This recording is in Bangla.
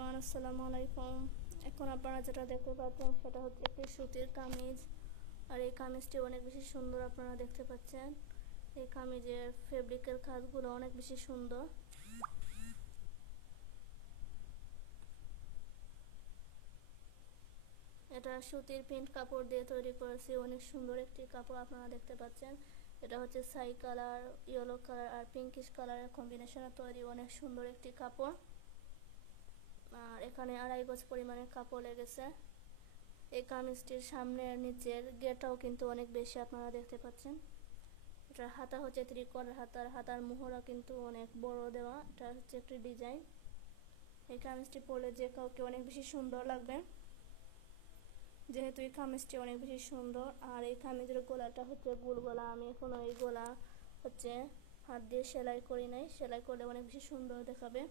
এভরিওয়ান, আসসালামু আলাইকুম। এখন আপনারা যেটা দেখতে পাচ্ছেন সেটা হচ্ছে একটি সুতির কামিজ। আর এই কামিজটি অনেক বেশি সুন্দর, আপনারা দেখতে পাচ্ছেন। এই কামিজের ফেব্রিকের কাজগুলো অনেক বেশি সুন্দর। এটা সুতির প্রিন্ট কাপড় দিয়ে তৈরি করেছি, অনেক সুন্দর একটি কাপড় আপনারা দেখতে পাচ্ছেন। এটা হচ্ছে ছাই কালার, ইয়েলো কালার আর পিঙ্কিশ কালারের কম্বিনেশনে তৈরি অনেক সুন্দর একটি কাপড়। আর এখানে 2.5 গজ পরিমাণের কাপড় লেগেছে। এই কামিজটির সামনের নিচের গেটাও কিন্তু অনেক বেশি, আপনারা দেখতে পাচ্ছেন। এটার হাতা হচ্ছে ত্রিকোণের হাতার, হাতার মোহরা কিন্তু অনেক বড় দেওয়া। এটা হচ্ছে একটি ডিজাইন। এই কামিজটি পরলে যে কাউকে অনেক বেশি সুন্দর লাগবে, যেহেতু এই কামিজটি অনেক বেশি সুন্দর। আর এই কামিজের গলাটা হচ্ছে গোল গলা। আমি এখনো এই গলা হচ্ছে হাত দিয়ে সেলাই করি নাই, সেলাই করলে অনেক বেশি সুন্দর দেখাবে।